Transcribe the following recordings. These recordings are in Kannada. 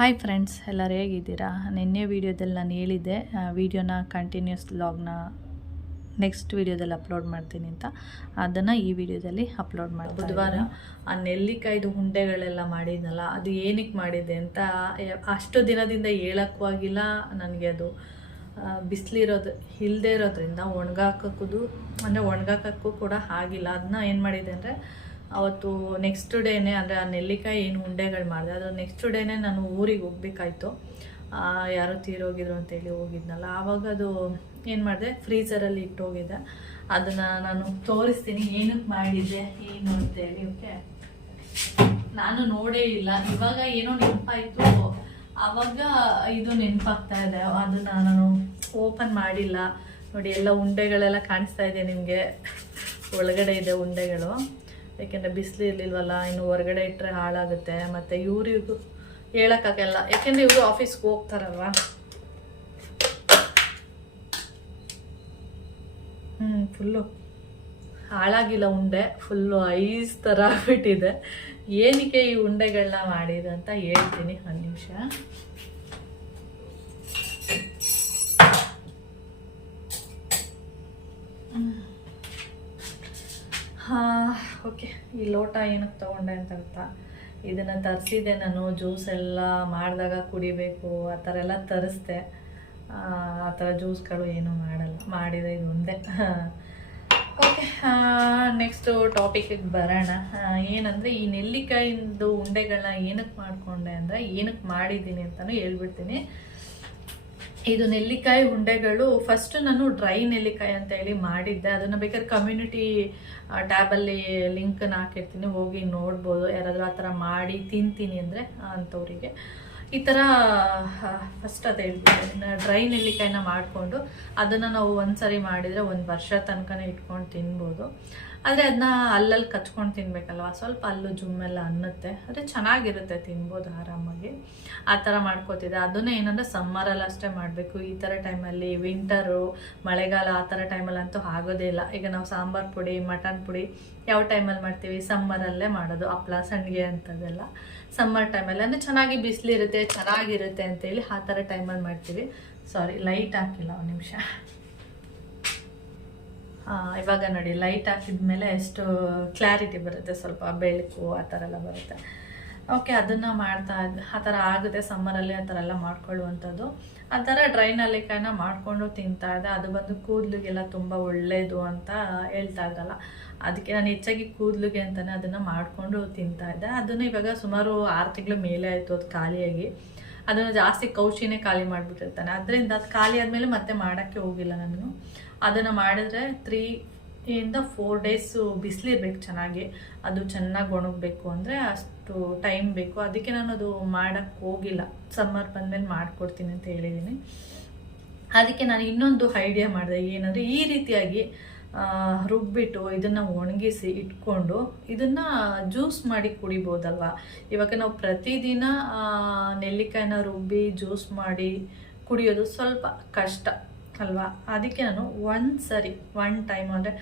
ಹಾಯ್ ಫ್ರೆಂಡ್ಸ್ ಎಲ್ಲರೂ ಹೇಗಿದ್ದೀರಾ? ನಿನ್ನೆ ವೀಡಿಯೋದಲ್ಲಿ ನಾನು ಹೇಳಿದ್ದೆ ವೀಡಿಯೋನ ಕಂಟಿನ್ಯೂಸ್ ಲಾಗ್ನ ನೆಕ್ಸ್ಟ್ ವೀಡಿಯೋದಲ್ಲಿ ಅಪ್ಲೋಡ್ ಮಾಡ್ತೀನಿ ಅಂತ. ಅದನ್ನು ಈ ವಿಡಿಯೋದಲ್ಲಿ ಅಪ್ಲೋಡ್ ಮಾಡಿ ಬುಧವಾರ ಆ ನೆಲ್ಲಿಕಾಯ್ದು ಹುಂಡೆಗಳೆಲ್ಲ ಮಾಡಿದ್ನಲ್ಲ ಅದು ಏನಕ್ಕೆ ಮಾಡಿದೆ ಅಂತ ಅಷ್ಟು ದಿನದಿಂದ ಹೇಳಕ್ಕೂ ಆಗಿಲ್ಲ. ನನಗೆ ಅದು ಬಿಸಿಲಿರೋದು ಇಲ್ಲದೆ ಇರೋದ್ರಿಂದ ಒಣಗಾಕೋದು ಅಂದರೆ ಒಣಗಾಕೋಕ್ಕೂ ಕೂಡ ಆಗಿಲ್ಲ. ಅದನ್ನ ಏನು ಮಾಡಿದೆ ಅಂದರೆ ಅವತ್ತು ನೆಕ್ಸ್ಟ್ ಡೇನೇ ಅಂದರೆ ಆ ನೆಲ್ಲಿಕಾಯಿ ಏನು ಉಂಡೆಗಳು ಮಾಡಿದೆ, ಅದು ನೆಕ್ಸ್ಟ್ ಡೇನೇ ನಾನು ಊರಿಗೆ ಹೋಗ್ಬೇಕಾಯ್ತು. ಯಾರೋ ತೀರೋಗಿದ್ರು ಅಂತೇಳಿ ಹೋಗಿದ್ನಲ್ಲ, ಆವಾಗ ಅದು ಏನು ಮಾಡಿದೆ ಫ್ರೀಸರಲ್ಲಿ ಹೋಗಿದ್ದೆ ಅದನ್ನು ನಾನು ತೋರಿಸ್ತೀನಿ ಏನಕ್ಕೆ ಮಾಡಿದ್ದೆ, ಏನು ಅಂತೇಳಿ ಓಕೆ ನಾನು ನೋಡೇ ಇಲ್ಲ. ಇವಾಗ ಏನೋ ನೆನಪಾಯಿತು. ಆವಾಗ ಇದು ನೆನಪಾಗ್ತಾ ಇದೆ. ಅದನ್ನ ನಾನು ಓಪನ್ ಮಾಡಿಲ್ಲ. ನೋಡಿ, ಎಲ್ಲ ಉಂಡೆಗಳೆಲ್ಲ ಕಾಣಿಸ್ತಾ ಇದೆ ನಿಮಗೆ. ಒಳಗಡೆ ಇದೆ ಉಂಡೆಗಳು. ಯಾಕೆಂದರೆ ಬಿಸಿಲು ಇರಲಿಲ್ವಲ್ಲ, ಇನ್ನು ಹೊರಗಡೆ ಇಟ್ಟರೆ ಹಾಳಾಗುತ್ತೆ. ಮತ್ತು ಇವರಿಗೂ ಹೇಳೋಕ್ಕಾಗಲ್ಲ. ಯಾಕೆಂದರೆ ಇವರು ಆಫೀಸ್ಗೆ ಹೋಗ್ತಾರಲ್ವ? ಹ್ಞೂ ಫುಲ್ಲು ಹಾಳಾಗಿಲ್ಲ ಉಂಡೆ. ಫುಲ್ಲು ಐಸ್ ಥರ ಬಿಟ್ಟಿದೆ ಏನಕ್ಕೆ ಈ ಉಂಡೆಗಳನ್ನ ಮಾಡಿದ್ದು ಅಂತ ಹೇಳ್ತೀನಿ. ಒಂದು ನಿಮಿಷ. ಹಾಂ ಓಕೆ. ಈ ಲೋಟ ಏನಕ್ಕೆ ತೊಗೊಂಡೆ ಅಂತ ಗೊತ್ತಾ ಇದನ್ನು ತರಿಸಿದೆ ನಾನು ಜ್ಯೂಸ್ ಎಲ್ಲ ಮಾಡಿದಾಗ ಕುಡಿಬೇಕು, ಆ ಥರ ಎಲ್ಲ ತರಿಸ್ದೆ. ಆ ಥರ ಜ್ಯೂಸ್ಗಳು ಏನೂ ಮಾಡಲ್ಲ, ಮಾಡಿದೆ ಇದು ಒಂದೇ. ಓಕೆ ನೆಕ್ಸ್ಟು ಟಾಪಿಕಿಗೆ ಬರೋಣ. ಏನಂದರೆ ಈ ನೆಲ್ಲಿಕಾಯಿಂದು ಉಂಡೆಗಳನ್ನ ಏನಕ್ಕೆ ಮಾಡಿಕೊಂಡೆ ಅಂದರೆ, ಏನಕ್ಕೆ ಮಾಡಿದ್ದೀನಿ ಅಂತಲೂ ಹೇಳ್ಬಿಡ್ತೀನಿ. ಇದು ನೆಲ್ಲಿಕಾಯಿ ಉಂಡೆಗಳು. ಫಸ್ಟ್ ನಾನು ಡ್ರೈ ನೆಲ್ಲಿಕಾಯಿ ಅಂತ ಹೇಳಿ ಮಾಡಿದ್ದೆ. ಅದನ್ನು ಬೇಕಾದ್ರೆ ಕಮ್ಯುನಿಟಿ ಟ್ಯಾಬಲ್ಲಿ ಲಿಂಕನ್ನು ಹಾಕಿರ್ತೀನಿ. ಹೋಗಿ ನೋಡ್ಬೋದು. ಯಾರಾದರೂ ಆ ಥರ ಮಾಡಿ ತಿಂತೀನಿ ಅಂದರೆ ಅಂಥವ್ರಿಗೆ ಈ ಥರ ಫಸ್ಟ್ ಅದೇ ಡ್ರೈ ನೆಲ್ಲಿಕಾಯಿನ ಮಾಡಿಕೊಂಡು ಅದನ್ನು ನಾವು ಒಂದ್ಸರಿ ಮಾಡಿದರೆ ಒಂದು ವರ್ಷ ತನಕನೇ ಇಟ್ಕೊಂಡು ತಿನ್ಬೋದು. ಆದರೆ ಅದನ್ನ ಅಲ್ಲಲ್ಲಿ ಕಚ್ಕೊಂಡು ತಿನ್ಬೇಕಲ್ವ? ಸ್ವಲ್ಪ ಅಲ್ಲು ಜುಮ್ಮೆಲ್ಲ ಅನ್ನುತ್ತೆ. ಆದರೆ ಚೆನ್ನಾಗಿರುತ್ತೆ ತಿನ್ಬೋದು ಆರಾಮಾಗಿ. ಆ ಥರ ಮಾಡ್ಕೋತಿದ್ದೆ. ಅದನ್ನೇ ಏನಂದರೆ ಸಮ್ಮರಲ್ಲಿ ಅಷ್ಟೇ ಮಾಡಬೇಕು. ಈ ಥರ ಟೈಮಲ್ಲಿ ವಿಂಟರು ಮಳೆಗಾಲ ಆ ಥರ ಟೈಮಲ್ಲಂತೂ ಆಗೋದೇ ಇಲ್ಲ. ಈಗ ನಾವು ಸಾಂಬಾರು ಪುಡಿ, ಮಟನ್ ಪುಡಿ ಯಾವ ಟೈಮಲ್ಲಿ ಮಾಡ್ತೀವಿ? ಸಮ್ಮರಲ್ಲೇ ಮಾಡೋದು. ಹಪ್ಳ, ಸಂಡಿಗೆ ಅಂಥದ್ದೆಲ್ಲ ಸಮ್ಮರ್ ಟೈಮಲ್ಲಿ ಅಂದರೆ ಚೆನ್ನಾಗಿ ಬಿಸಿಲಿರುತ್ತೆ, ಚೆನ್ನಾಗಿರುತ್ತೆ ಅಂತೇಳಿ ಆ ಥರ ಟೈಮಲ್ಲಿ ಮಾಡ್ತೀವಿ. ಸಾರಿ ಲೈಟ್ ಹಾಕಿಲ್ಲ ಒಂದು ನಿಮಿಷ. ಇವಾಗ ನೋಡಿ ಲೈಟ್ ಹಾಕಿದ್ಮೇಲೆ ಎಷ್ಟು ಕ್ಲಾರಿಟಿ ಬರುತ್ತೆ, ಸ್ವಲ್ಪ ಬೆಳಕು ಆ ಥರ ಎಲ್ಲ ಬರುತ್ತೆ. ಓಕೆ ಅದನ್ನು ಮಾಡ್ತಾ, ಆ ಥರ ಆಗುತ್ತೆ ಸಮ್ಮರಲ್ಲಿ ಆ ಥರ ಎಲ್ಲ ಮಾಡ್ಕೊಳ್ಳುವಂಥದ್ದು. ಆ ಥರ ಡ್ರೈ ನಲ್ಲಿಕಾಯಿನ ಮಾಡಿಕೊಂಡು ತಿಂತಾ ಇದ್ದೆ. ಅದು ಬಂದು ಕೂದಲಿಗೆಲ್ಲ ತುಂಬ ಒಳ್ಳೆಯದು ಅಂತ ಹೇಳ್ತಾ ಇದ್ದಲ್ಲ. ಅದಕ್ಕೆ ನಾನು ಹೆಚ್ಚಾಗಿ ಕೂದಲಿಗೆ ಅಂತಲೇ ಅದನ್ನು ಮಾಡಿಕೊಂಡು ತಿಂತಾ ಇದ್ದೆ. ಅದನ್ನು ಇವಾಗ ಸುಮಾರು ಆರು ತಿಂಗಳ ಮೇಲೆ ಆಯಿತು ಅದು ಖಾಲಿಯಾಗಿ. ಅದನ್ನು ಜಾಸ್ತಿ ಕೌಚಿನೇ ಖಾಲಿ ಮಾಡಿಬಿಟ್ಟಿರ್ತಾನೆ. ಅದರಿಂದ ಅದು ಖಾಲಿ ಆದಮೇಲೆ ಮತ್ತೆ ಮಾಡೋಕ್ಕೆ ಹೋಗಿಲ್ಲ ನಾನು. ಅದನ್ನು ಮಾಡಿದ್ರೆ ತ್ರೀ ಇಂದ ಫೋರ್ ಡೇಸು ಬಿಸಿಲಿರ್ಬೇಕು ಚೆನ್ನಾಗಿ. ಅದು ಚೆನ್ನಾಗಿ ಒಣಗಬೇಕು ಅಂದರೆ ಅಷ್ಟು ಟೈಮ್ ಬೇಕು. ಅದಕ್ಕೆ ನಾನು ಅದು ಮಾಡೋಕ್ಕೆ ಹೋಗಿಲ್ಲ. ಸಮ್ಮರ್ ಬಂದಮೇಲೆ ಮಾಡಿಕೊಡ್ತೀನಿ ಅಂತ ಹೇಳಿದ್ದೀನಿ ಅದಕ್ಕೆ ನಾನು ಇನ್ನೊಂದು ಐಡಿಯಾ ಮಾಡಿದೆ. ಏನಂದರೆ ಈ ರೀತಿಯಾಗಿ ರುಬ್ಬಿಟ್ಟು ಇದನ್ನು ಒಣಗಿಸಿ ಇಟ್ಕೊಂಡು ಇದನ್ನು ಜ್ಯೂಸ್ ಮಾಡಿ ಕುಡಿಬೋದಲ್ವ? ಇವಾಗ ನಾವು ಪ್ರತಿದಿನ ನೆಲ್ಲಿಕಾಯಿನ ರುಬ್ಬಿ ಜ್ಯೂಸ್ ಮಾಡಿ ಕುಡಿಯೋದು ಸ್ವಲ್ಪ ಕಷ್ಟ. ಅಲ್ವಾ? ಅದಕ್ಕೆ ನಾನು ಒಂದು ಸರಿ ಒನ್ ಟೈಮ್ ಅಂದರೆ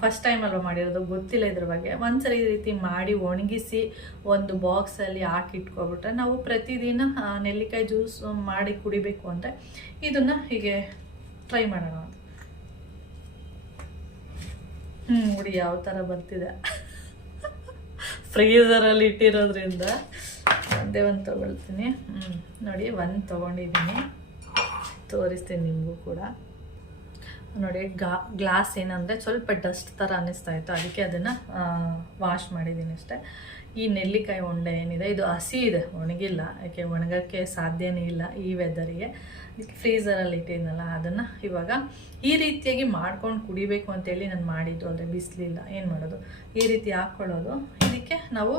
ಫಸ್ಟ್ ಟೈಮ್ ಅಲ್ವಾ ಮಾಡಿರೋದು? ಗೊತ್ತಿಲ್ಲ ಇದ್ರ ಬಗ್ಗೆ. ಒಂದು ಸರಿ ಈ ರೀತಿ ಮಾಡಿ ಒಣಗಿಸಿ ಒಂದು ಬಾಕ್ಸಲ್ಲಿ ಹಾಕಿ ಇಟ್ಕೊಬಿಟ್ರೆ ನಾವು ಪ್ರತಿದಿನ ನೆಲ್ಲಿಕಾಯಿ ಜ್ಯೂಸ್ ಮಾಡಿ ಕುಡಿಬೇಕು ಅಂದರೆ ಇದನ್ನು ಹೀಗೆ ಟ್ರೈ ಮಾಡೋಣ ಅಂತ. ಹ್ಞೂ ನೋಡಿ ಯಾವ ಥರ ಬರ್ತಿದೆ ಫ್ರೀಸರಲ್ಲಿ ಇಟ್ಟಿರೋದ್ರಿಂದ, ಒಂದೇ ಒಂದು ತೊಗೊಳ್ತೀನಿ. ಹ್ಞೂ ನೋಡಿ, ಒಂದು ತೊಗೊಂಡಿದ್ದೀನಿ. ತೋರಿಸ್ತೀನಿ ನಿಮಗೂ ಕೂಡ. ನೋಡಿ, ಗಾ, ಗ್ಲಾಸ್ ಏನಂದರೆ ಸ್ವಲ್ಪ ಡಸ್ಟ್ ಥರ ಅನ್ನಿಸ್ತಾ ಇತ್ತು. ಅದಕ್ಕೆ ಅದನ್ನು ವಾಶ್ ಮಾಡಿದ್ದೀನಿ ಅಷ್ಟೇ. ಈ ನೆಲ್ಲಿಕಾಯಿ ಉಂಡೆ ಏನಿದೆ, ಇದು ಹಸಿ ಇದೆ, ಒಣಗಿಲ್ಲ. ಯಾಕೆ, ಒಣಗೋಕ್ಕೆ ಸಾಧ್ಯನೇ ಇಲ್ಲ ಈ ವೆದರಿಗೆ ಅದಕ್ಕೆ ಫ್ರೀಸರಲ್ಲಿ ಇಟ್ಟಿದ್ನಲ್ಲ, ಅದನ್ನು ಇವಾಗ ಈ ರೀತಿಯಾಗಿ ಮಾಡ್ಕೊಂಡು ಕುಡಿಬೇಕು ಅಂತೇಳಿ ನಾನು ಮಾಡಿದ್ದು. ಅಂದರೆ ಬಿಸಿಲಿಲ್ಲ, ಏನು ಮಾಡೋದು? ಈ ರೀತಿ ಹಾಕ್ಕೊಳ್ಳೋದು. ಇದಕ್ಕೆ ನಾವು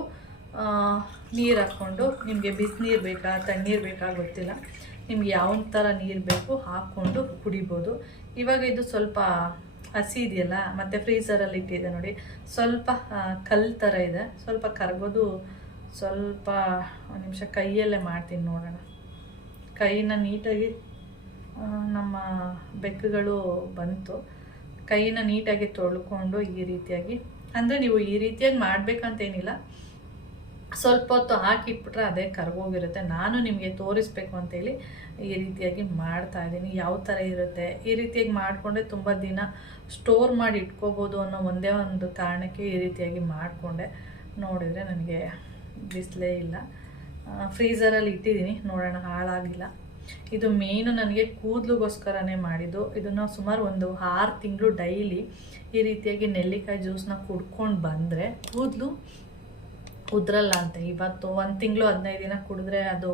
ನೀರು ಹಾಕ್ಕೊಂಡು, ನಿಮಗೆ ಬಿಸಿನೀರು ಬೇಕಾ, ತಣ್ಣೀರು ಬೇಕಾ ಗೊತ್ತಿಲ್ಲ. ನಿಮ್ಗೆ ಯಾವ ಥರ ನೀರು ಬೇಕು ಹಾಕ್ಕೊಂಡು ಕುಡಿಬೋದು. ಇವಾಗ ಇದು ಸ್ವಲ್ಪ ಹಸಿ ಇದೆಯಲ್ಲ, ಮತ್ತು ಫ್ರೀಸರಲ್ಲಿ ಇಟ್ಟಿದೆ ನೋಡಿ. ಸ್ವಲ್ಪ ಕಲ್ಲು ಥರ ಇದೆ. ಸ್ವಲ್ಪ ಕರಗೋದು ಸ್ವಲ್ಪ ಒಂದು ನಿಮಿಷ ಕೈಯಲ್ಲೇ ಮಾಡ್ತೀನಿ ನೋಡೋಣ. ಕೈನ ನೀಟಾಗಿ ನಮ್ಮ ಬೆಕ್ಕುಗಳು ಬಂತು. ಕೈನ ನೀಟಾಗಿ ತೊಳ್ಕೊಂಡು ಈ ರೀತಿಯಾಗಿ. ಅಂದರೆ ನೀವು ಈ ರೀತಿಯಾಗಿ ಮಾಡಬೇಕಂತೇನಿಲ್ಲ. ಸ್ವಲ್ಪ ಹೊತ್ತು ಹಾಕಿಟ್ಬಿಟ್ರೆ ಅದೇ ಕರ್ಗೋಗಿರುತ್ತೆ ನಾನು ನಿಮಗೆ ತೋರಿಸ್ಬೇಕು ಅಂತೇಳಿ ಈ ರೀತಿಯಾಗಿ ಮಾಡ್ತಾ ಇದ್ದೀನಿ. ಯಾವ ಥರ ಇರುತ್ತೆ? ಈ ರೀತಿಯಾಗಿ ಮಾಡಿಕೊಂಡೆ ತುಂಬ ದಿನ ಸ್ಟೋರ್ ಮಾಡಿ ಇಟ್ಕೋಬೋದು ಅನ್ನೋ ಒಂದೇ ಒಂದು ಕಾರಣಕ್ಕೆ ಈ ರೀತಿಯಾಗಿ ಮಾಡಿಕೊಂಡೆ. ನೋಡಿದರೆ ನನಗೆ ಬಿಸಿಲೇ ಇಲ್ಲ. ಫ್ರೀಸರಲ್ಲಿ ಇಟ್ಟಿದ್ದೀನಿ. ನೋಡೋಣ ಹಾಳಾಗಿಲ್ಲ. ಇದು ಮೇಯ್ನು ನನಗೆ ಕೂದಲುಗೋಸ್ಕರನೇ ಮಾಡಿದ್ದು. ಇದನ್ನು ಸುಮಾರು ಒಂದು ಆರು ತಿಂಗಳು ಡೈಲಿ ಈ ರೀತಿಯಾಗಿ ನೆಲ್ಲಿಕಾಯಿ ಜ್ಯೂಸ್ನ ಕುಡ್ಕೊಂಡು ಬಂದರೆ ಕೂದಲು ಉದ್ರಲ್ಲ ಅಂತ. ಇವತ್ತು ಒಂದು ತಿಂಗಳು ಹದಿನೈದು ದಿನ ಕುಡಿದ್ರೆ ಅದು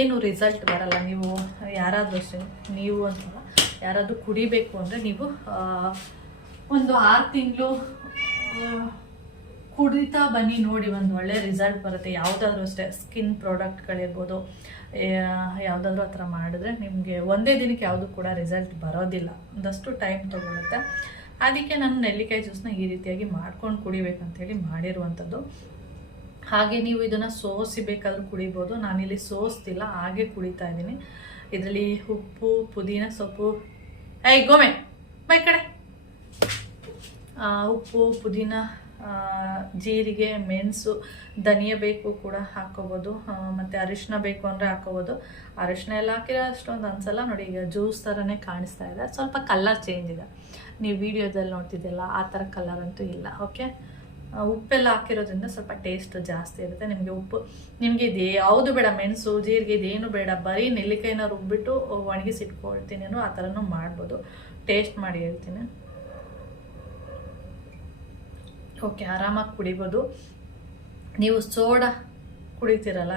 ಏನು ರಿಸಲ್ಟ್ ಬರಲ್ಲ. ನೀವು ಯಾರಾದರೂ ಅಷ್ಟೇ, ನೀವು ಅಂತಲ್ಲ, ಯಾರಾದರೂ ಕುಡಿಬೇಕು ಅಂದರೆ ನೀವು ಒಂದು ಆರು ತಿಂಗಳು ಕುಡಿತಾ ಬನ್ನಿ ನೋಡಿ. ಒಂದು ಒಳ್ಳೆ ರಿಸಲ್ಟ್ ಬರುತ್ತೆ. ಯಾವುದಾದ್ರೂ ಅಷ್ಟೇ ಸ್ಕಿನ್ ಪ್ರಾಡಕ್ಟ್ಗಳಿರ್ಬೋದು ಯಾವುದಾದ್ರೂ ಆ ಥರ ಮಾಡಿದ್ರೆ ನಿಮಗೆ ಒಂದೇ ದಿನಕ್ಕೆ ಯಾವುದು ಕೂಡ ರಿಸಲ್ಟ್ ಬರೋದಿಲ್ಲ. ಒಂದಷ್ಟು ಟೈಮ್ ತೊಗೊಳುತ್ತೆ. ಅದಕ್ಕೆ ನಾನು ನೆಲ್ಲಿಕಾಯಿ ಜ್ಯೂಸ್ನ ಈ ರೀತಿಯಾಗಿ ಮಾಡ್ಕೊಂಡು ಕುಡಿಬೇಕಂತೇಳಿ ಮಾಡಿರುವಂಥದ್ದು. ಹಾಗೆ ನೀವು ಇದನ್ನು ಸೋಸಿ ಬೇಕಾದರೂ ಕುಡಿಬೋದು. ನಾನಿಲ್ಲಿ ಸೋಸ್ತಿಲ್ಲ, ಹಾಗೆ ಕುಡಿತಾ ಇದ್ದೀನಿ. ಇದರಲ್ಲಿ ಉಪ್ಪು, ಪುದೀನ, ಸೊಪ್ಪು. ಐ ಗೋಮೆ, ಬೈ ಕಡೆ. ಉಪ್ಪು, ಪುದೀನ ಜೀರಿಗೆ, ಮೆಣಸು, ಧನಿಯ ಬೇಕು ಕೂಡ ಹಾಕೋಬೋದು ಮತ್ತು ಅರಿಶಿನ ಬೇಕು ಅಂದರೆ ಹಾಕೋಬೋದು ಅರಿಶಿನ ಎಲ್ಲ ಹಾಕಿದ್ರೆ ಅಷ್ಟೊಂದು ಅನ್ಸಲ್ಲ. ನೋಡಿ, ಈಗ ಜ್ಯೂಸ್ ಥರನೇ ಕಾಣಿಸ್ತಾ ಇದೆ. ಸ್ವಲ್ಪ ಕಲರ್ ಚೇಂಜ್ ಇದೆ. ನೀವು ವಿಡಿಯೋದಲ್ಲಿ ನೋಡ್ತಿದ್ದಿಲ್ಲ ಆ ಥರ ಕಲರ್ ಅಂತೂ ಇಲ್ಲ. ಓಕೆ ಉಪ್ಪೆಲ್ಲ ಹಾಕಿರೋದ್ರಿಂದ ಸ್ವಲ್ಪ ಟೇಸ್ಟ್ ಜಾಸ್ತಿ ಇರುತ್ತೆ. ನಿಮಗೆ ಉಪ್ಪು, ನಿಮಗೆ ಇದು ಯಾವುದು ಬೇಡ, ಮೆಣಸು, ಜೀರಿಗೆ ಇದೇನು ಬೇಡ, ಬರೀ ನೆಲ್ಲಿಕಾಯಿನ ರುಬ್ಬಿಟ್ಟು ಒಣಗಿಸಿಟ್ಕೊಳ್ತೀನಿ ಅನ್ನೋ ಆ ಥರನೂ ಮಾಡ್ಬೋದು. ಟೇಸ್ಟ್ ಮಾಡಿ ಹೇಳ್ತೀನಿ. ಓಕೆ ಆರಾಮಾಗಿ ಕುಡಿಬೋದು. ನೀವು ಸೋಡಾ ಕುಡಿತೀರಲ್ಲ,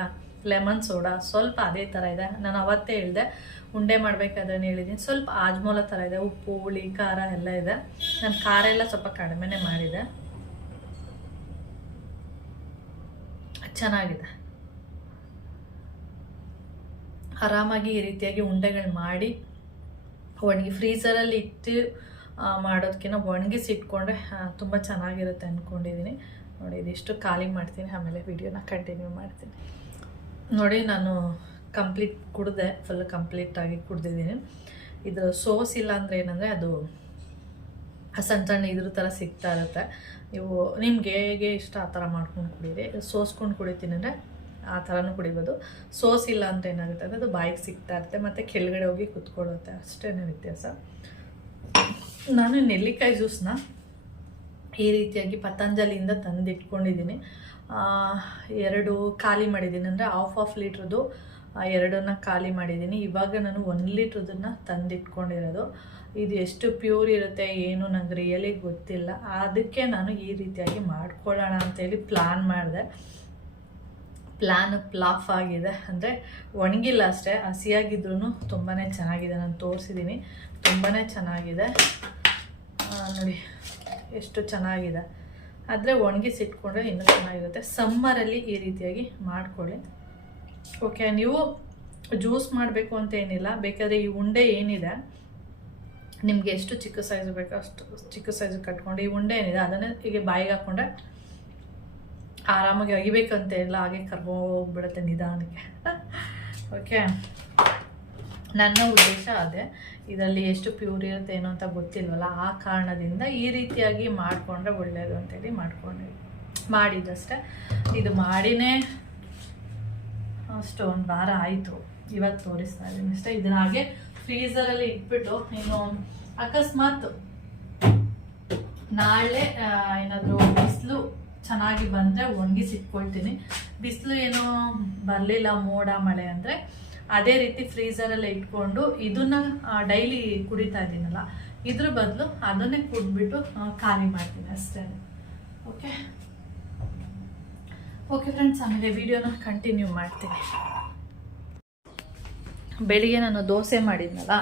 ಲೆಮನ್ ಸೋಡಾ, ಸ್ವಲ್ಪ ಅದೇ ಥರ ಇದೆ. ನಾನು ಅವತ್ತೇ ಹೇಳಿದೆ, ಉಂಡೆ ಮಾಡಬೇಕಾದ್ರೆ ಹೇಳಿದ್ದೀನಿ ಸ್ವಲ್ಪ ಆಜ್ಮೋಲ ಥರ ಇದೆ, ಉಪ್ಪು, ಹುಳಿ, ಖಾರ ಎಲ್ಲ ಇದೆ. ನಾನು ಖಾರ ಎಲ್ಲ ಸ್ವಲ್ಪ ಕಡಿಮೆನೇ ಮಾಡಿದೆ. ಚೆನ್ನಾಗಿದೆ. ಆರಾಮಾಗಿ ಈ ರೀತಿಯಾಗಿ ಉಂಡೆಗಳು ಮಾಡಿ ಒಣಗಿ ಫ್ರೀಸರಲ್ಲಿ ಇಟ್ಟು ಮಾಡೋದಕ್ಕಿಂತ ಒಣಗಿಸಿಟ್ಕೊಂಡ್ರೆ ತುಂಬ ಚೆನ್ನಾಗಿರುತ್ತೆ ಅಂದ್ಕೊಂಡಿದ್ದೀನಿ ನೋಡಿ, ಇದಿಷ್ಟು ಖಾಲಿ ಮಾಡ್ತೀನಿ, ಆಮೇಲೆ ವಿಡಿಯೋನ ಕಂಟಿನ್ಯೂ ಮಾಡ್ತೀನಿ. ನೋಡಿ, ನಾನು ಕಂಪ್ಲೀಟ್ ಕುಡಿದೆ, ಫುಲ್ ಕಂಪ್ಲೀಟಾಗಿ ಕುಡ್ದಿದ್ದೀನಿ. ಇದು ಸೋಸ್ ಇಲ್ಲ ಅಂದರೆ ಏನಂದರೆ ಅದು ಸಣ್ಣ ಸಣ್ಣ ಇದ್ರ ಥರ ಸಿಗ್ತಾ ಇರುತ್ತೆ. ನೀವು ನಿಮ್ಗೆ ಹೇಗೆ ಇಷ್ಟ ಆ ಥರ ಮಾಡ್ಕೊಂಡು ಕುಡೀರಿ ಸೋಸ್ಕೊಂಡು ಕುಡಿತೀನಿ ಅಂದರೆ ಆ ಥರನೂ ಕುಡಿಬೋದು. ಸೋಸ್ ಇಲ್ಲ ಅಂತ ಏನಾಗುತ್ತೆ ಅಂದರೆ ಅದು ಬಾಯಿಗೆ ಸಿಗ್ತಾ ಇರುತ್ತೆ, ಮತ್ತು ಕೆಳಗಡೆ ಹೋಗಿ ಕುತ್ಕೊಳ್ಳುತ್ತೆ. ಅಷ್ಟೇ ವ್ಯತ್ಯಾಸ. ನಾನು ನೆಲ್ಲಿಕಾಯಿ ಜ್ಯೂಸ್ನ ಈ ರೀತಿಯಾಗಿ ಪತಂಜಲಿಯಿಂದ ತಂದಿಟ್ಕೊಂಡಿದ್ದೀನಿ. ಎರಡು ಖಾಲಿ ಮಾಡಿದ್ದೀನಿ ಅಂದರೆ ಹಾಫ್ ಆಫ್ ಲೀಟ್ರದ್ದು ಎರಡನ್ನ ಖಾಲಿ ಮಾಡಿದ್ದೀನಿ. ಇವಾಗ ನಾನು ಒನ್ ಲೀಟ್ರದನ್ನ ತಂದಿಟ್ಕೊಂಡಿರೋದು. ಇದು ಎಷ್ಟು ಪ್ಯೂರ್ ಇರುತ್ತೆ, ಏನು ನಂಗೆ ರಿಯಲಿ ಗೊತ್ತಿಲ್ಲ. ಅದಕ್ಕೆ ನಾನು ಈ ರೀತಿಯಾಗಿ ಮಾಡ್ಕೊಳ್ಳೋಣ ಅಂತೇಳಿ ಪ್ಲ್ಯಾನ್ ಮಾಡಿದೆ. ಪ್ಲ್ಯಾನ್ ಪ್ಲಾಫ್ ಆಗಿದೆ. ಅಂದರೆ ಒಣಗಿಲ್ಲ ಅಷ್ಟೇ ಹಸಿಯಾಗಿದ್ರೂ ತುಂಬಾ ಚೆನ್ನಾಗಿದೆ. ನಾನು ತೋರಿಸಿದ್ದೀನಿ ತುಂಬಾ ಚೆನ್ನಾಗಿದೆ. ನೋಡಿ, ಎಷ್ಟು ಚೆನ್ನಾಗಿದೆ. ಆದರೆ ಒಣಗಿಸಿಟ್ಕೊಂಡ್ರೆ ಇನ್ನೂ ಚೆನ್ನಾಗಿರುತ್ತೆ. ಸಮ್ಮರಲ್ಲಿ ಈ ರೀತಿಯಾಗಿ ಮಾಡ್ಕೊಳ್ಳಿ. ಓಕೆ ನೀವು ಜ್ಯೂಸ್ ಮಾಡಬೇಕು ಅಂತ ಏನಿಲ್ಲ, ಬೇಕಾದರೆ ಈ ಉಂಡೆ ಏನಿದೆ, ನಿಮಗೆ ಎಷ್ಟು ಚಿಕ್ಕ ಸೈಜು ಬೇಕೋ ಅಷ್ಟು ಚಿಕ್ಕ ಸೈಜು ಕಟ್ಕೊಂಡು ಈ ಉಂಡೆ ಏನಿದೆ, ಅದನ್ನೇ ಹೀಗೆ ಬಾಯಿಗೆ ಹಾಕ್ಕೊಂಡೆ ಆರಾಮಾಗಿ ಅಗಿಬೇಕಂತ ಇಲ್ಲ ಹಾಗೆ ಕರ್ಗೋಗ್ಬಿಡುತ್ತೆ ನಿಧಾನಕ್ಕೆ. ಓಕೆ ನನ್ನ ಉದ್ದೇಶ ಅದೇ, ಇದರಲ್ಲಿ ಎಷ್ಟು ಪ್ಯೂರ್ ಇರುತ್ತೆ ಏನು ಅಂತ ಗೊತ್ತಿಲ್ವಲ್ಲ, ಆ ಕಾರಣದಿಂದ ಈ ರೀತಿಯಾಗಿ ಮಾಡಿಕೊಂಡ್ರೆ ಒಳ್ಳೆಯದು ಅಂತೇಳಿ ಮಾಡ್ಕೊಂಡೆ ಮಾಡಿದ್ದಷ್ಟೇ. ಇದು ಮಾಡಿನೇ ಒಂದು ವಾರ ಆಯಿತು. ಇವತ್ತು ತೋರಿಸ್ತಾ ಇದ್ದೀನಿ. ಅಷ್ಟೇ ಇದನ್ನ ಹಾಗೆ ಫ್ರೀಸರಲ್ಲಿ ಇಟ್ಬಿಟ್ಟು ಇನ್ನು ಅಕಸ್ಮಾತ್ ನಾಳೆ ಏನಾದರೂ ಬಿಸಿಲು ಚೆನ್ನಾಗಿ ಬಂದರೆ ಒಣಗಿಸಿ ಇಟ್ಕೊಳ್ತೀನಿ. ಬಿಸಿಲು ಏನೋ ಬರಲಿಲ್ಲ ಮೋಡ ಮಳೆ ಅಂದರೆ ಅದೇ ರೀತಿ ಫ್ರೀಸರಲ್ಲೇ ಇಟ್ಕೊಂಡು ಇದನ್ನ ಡೈಲಿ ಕುಡಿತಾ ಇದ್ದೀನಲ್ಲ ಇದ್ರ ಬದಲು ಅದನ್ನೇ ಕುಡ್ಬಿಟ್ಟು ಆ, ಖಾಲಿ ಮಾಡ್ತೀನಿ ಅಷ್ಟೇ. ಓಕೆ ಓಕೆ ಫ್ರೆಂಡ್ಸ್ ಆಮೇಲೆ ವಿಡಿಯೋನ ಕಂಟಿನ್ಯೂ ಮಾಡ್ತೀನಿ. ಬೆಳಿಗ್ಗೆ ನಾನು ದೋಸೆ ಮಾಡಿದ್ನಲ್ಲ,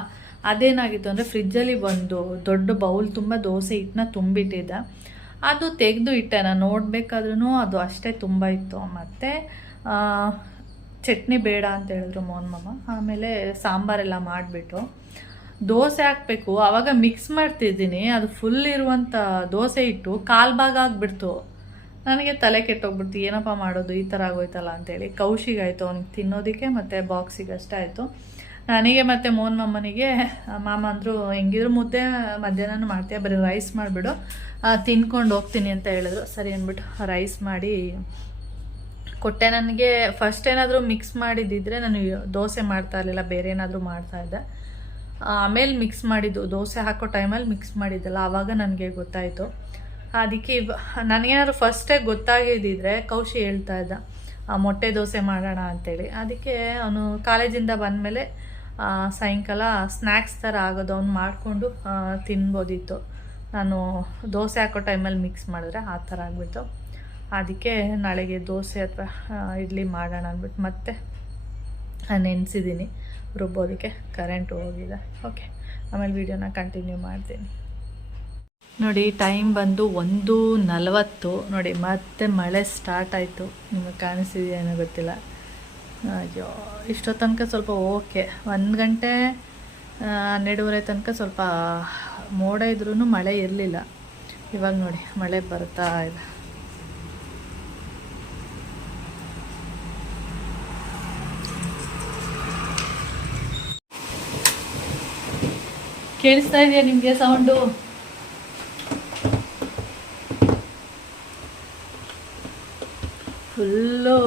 ಅದೇನಾಗಿತ್ತು ಅಂದರೆ ಫ್ರಿಜ್ಜಲ್ಲಿ ಒಂದು ದೊಡ್ಡ ಬೌಲ್ ತುಂಬ ದೋಸೆ ಹಿಟ್ಟನ್ನ ತುಂಬಿಟ್ಟಿದ್ದೆ. ಅದು ತೆಗೆದು ಇಟ್ಟೆ, ನಾನು ನೋಡಬೇಕಾದ್ರೂ ಅದು ಅಷ್ಟೇ ತುಂಬ ಇತ್ತು. ಮತ್ತು ಚಟ್ನಿ ಬೇಡ ಅಂತ ಹೇಳಿದ್ರು ಮೋನ್ ಮಾಮ. ಆಮೇಲೆ ಸಾಂಬಾರೆಲ್ಲ ಮಾಡಿಬಿಟ್ಟು ದೋಸೆ ಹಾಕಬೇಕು. ಆವಾಗ ಮಿಕ್ಸ್ ಮಾಡ್ತಿದ್ದೀನಿ. ಅದು ಫುಲ್ ಇರುವಂಥ ದೋಸೆ ಇಟ್ಟು ಕಾಲು ಭಾಗ ಆಗಿಬಿಡ್ತು. ನನಗೆ ತಲೆ ಕೆಟ್ಟೋಗ್ಬಿಡ್ತು, ಏನಪ್ಪ ಮಾಡೋದು, ಈ ಥರ ಆಗೋಯ್ತಲ್ಲ ಅಂತೇಳಿ. ಕೌಶಿಗಾಯಿತು, ಅವ್ನಿಗೆ ತಿನ್ನೋದಕ್ಕೆ ಮತ್ತು ಬಾಕ್ಸಿಗೆ ಅಷ್ಟೇ ಆಯಿತು. ನನಗೆ ಮತ್ತು ಮೋನ್ ಮಮ್ಮನಿಗೆ ಮಾಮ ಅಂದರು, ಹೆಂಗಿದ್ರು ಮುದ್ದೆ ಮಧ್ಯಾಹ್ನ ಮಾಡ್ತೀಯ? ಬರೀ ರೈಸ್ ಮಾಡಿಬಿಡು. ತಿನ್ಕೊಂಡು ಹೋಗ್ತೀನಿ ಅಂತ ಹೇಳಿದ್ರು. ಸರಿ ಅಂದ್ಬಿಟ್ಟು ರೈಸ್ ಮಾಡಿ ಕೊಟ್ಟೆ. ನನಗೆ ಫಸ್ಟ್ ಏನಾದರೂ ಮಿಕ್ಸ್ ಮಾಡಿದ್ದಿದ್ರೆ ನಾನು ದೋಸೆ ಮಾಡ್ತಾ ಇರಲಿಲ್ಲ, ಬೇರೆ ಏನಾದರೂ ಮಾಡ್ತಾ ಇದ್ದೆ. ಆಮೇಲೆ ಮಿಕ್ಸ್ ಮಾಡಿದ್ದು, ದೋಸೆ ಹಾಕೋ ಟೈಮಲ್ಲಿ ಮಿಕ್ಸ್ ಮಾಡಿದ್ದಲ್ಲ ಆವಾಗ ನನಗೆ ಗೊತ್ತಾಯಿತು. ಅದಕ್ಕೆ ನನಗೇನಾದ್ರು ಫಸ್ಟೇ ಗೊತ್ತಾಗಿದ್ದಿದ್ರೆ ಕೌಶಿ ಹೇಳ್ತಾ ಇದ್ದ ಮೊಟ್ಟೆ ದೋಸೆ ಮಾಡೋಣ ಅಂತೇಳಿ. ಅದಕ್ಕೆ ಅವನು ಕಾಲೇಜಿಂದ ಬಂದಮೇಲೆ ಸಾಯಂಕಾಲ ಸ್ನ್ಯಾಕ್ಸ್ ಥರ ಆಗೋದು ಅವ್ನು ಮಾಡಿಕೊಂಡು ತಿನ್ಬೋದಿತ್ತು. ನಾನು ದೋಸೆ ಹಾಕೋ ಟೈಮಲ್ಲಿ ಮಿಕ್ಸ್ ಮಾಡಿದ್ರೆ ಆ ಥರ ಆಗಿಬಿಟ್ಟು ಅದಕ್ಕೆ ನಾಳೆಗೆ ದೋಸೆ ಅಥವಾ ಇಡ್ಲಿ ಮಾಡೋಣ ಅಂದ್ಬಿಟ್ಟು ಮತ್ತೆ ನೆನೆಸಿದ್ದೀನಿ ರುಬ್ಬೋದಕ್ಕೆ ಕರೆಂಟ್ ಹೋಗಿದೆ. ಓಕೆ ಆಮೇಲೆ ವೀಡಿಯೋನ ಕಂಟಿನ್ಯೂ ಮಾಡ್ತೀನಿ. ನೋಡಿ ಟೈಮ್ ಬಂದು ಒಂದು ನಲವತ್ತು. ನೋಡಿ, ಮತ್ತೆ ಮಳೆ ಸ್ಟಾರ್ಟ್ ಆಯಿತು. ನಿಮಗೆ ಕಾಣಿಸಿದೆಯೇನೋ ಗೊತ್ತಿಲ್ಲ. ಅಯ್ಯೋ ಇಷ್ಟೋ ತನಕ ಸ್ವಲ್ಪ ಓಕೆ ಒಂದು ಗಂಟೆ ಹನ್ನೆರಡುವರೆ ತನಕ ಸ್ವಲ್ಪ ಮೋಡ ಇದ್ರೂ ಮಳೆ ಇರಲಿಲ್ಲ. ಇವಾಗ ನೋಡಿ, ಮಳೆ ಬರ್ತಾ ಇದೆ. ಕೇಳಿಸ್ತಾ ಇದೆಯಾ ನಿಮಗೆ ಸೌಂಡು ಫುಲ್ಲು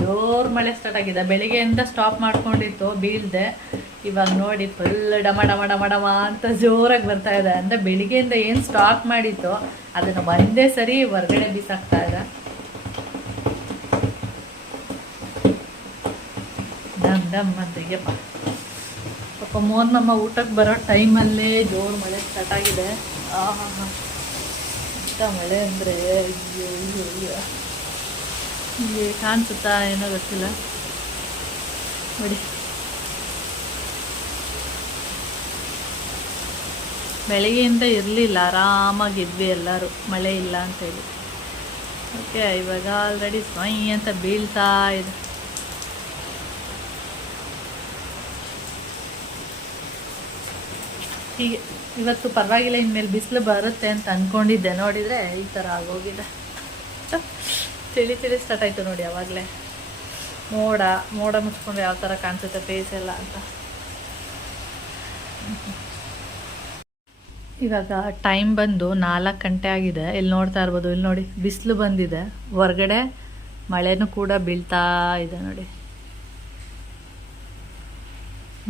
ಜೋರು ಮಳೆ ಸ್ಟಾರ್ಟ್ ಆಗಿದೆ. ಬೆಳಿಗ್ಗೆಯಿಂದ ಸ್ಟಾಪ್ ಮಾಡ್ಕೊಂಡಿತ್ತು, ಬೀಳ್ದೆ. ಇವಾಗ ನೋಡಿ ಫುಲ್ ಡಮ ಡಮ ಡಮ ಡಮ ಅಂತ ಜೋರಾಗಿ ಬರ್ತಾ ಇದೆ. ಅಂದರೆ ಬೆಳಿಗ್ಗೆಯಿಂದ ಏನು ಸ್ಟಾಕ್ ಮಾಡಿತ್ತು ಅದನ್ನು ಒಂದೇ ಸರಿ ಹೊರಗಡೆ ಬಿಸಾಕ್ತಾ ಇದೆ. ಡಮ್ ಡಮ್ ಅಂತ ಪಾಪ ಮೋನ್ ನಮ್ಮ ಊಟಕ್ಕೆ ಬರೋ ಟೈಮಲ್ಲೇ ಜೋರು ಮಳೆ ಸ್ಟಾರ್ಟ್ ಆಗಿದೆ. ಆಹಾ ಹಾ ಮಳೆ ಅಂದರೆ? ಅಯ್ಯೋ ಅಯ್ಯೋ ಅಯ್ಯೋ. ನಿಮಗೆ ಕಾಣಿಸುತ್ತಾ ಏನೋ ಗೊತ್ತಿಲ್ಲ. ನೋಡಿ. ಬೆಳಗ್ಗೆಯಿಂದ ಇರಲಿಲ್ಲ ಆರಾಮಾಗಿದ್ವಿ ಎಲ್ಲರೂ. ಮಳೆ ಇಲ್ಲ ಅಂತೇಳಿ ಓಕೆ, ಇವಾಗ ಆಲ್ರೆಡಿ ಸ್ವೈ ಅಂತ ಬೀಳ್ತಾ ಇದೆ. ಹೀಗೆ, ಇವತ್ತು ಪರವಾಗಿಲ್ಲ, ಇನ್ಮೇಲೆ ಬಿಸಿಲು ಬರುತ್ತೆ ಅಂತ ಅಂದ್ಕೊಂಡಿದ್ದೆ ನೋಡಿದರೆ ಈ ಥರ ಆಗೋಗಿದೆ. ತಿಳಿ ತಿಳಿ ಸ್ಟಾರ್ಟ್ ಆಯಿತು ನೋಡಿ ಆವಾಗಲೇ ಮೋಡ ಮೋಡ ಮುಚ್ಕೊಂಡು ಯಾವ ಥರ ಕಾಣಿಸುತ್ತೆ ಫೇಸ್ ಎಲ್ಲ ಅಂತ. ಇವಾಗ ಟೈಮ್ ಬಂದು ನಾಲ್ಕು ಗಂಟೆ ಆಗಿದೆ. ಇಲ್ಲಿ ನೋಡ್ತಾ ಇರ್ಬೋದು? ಇಲ್ಲಿ ನೋಡಿ? ಬಿಸಿಲು ಬಂದಿದೆ. ಹೊರಗಡೆ ಮಳೆನೂ ಕೂಡ ಬೀಳ್ತಾ ಇದೆ ನೋಡಿ.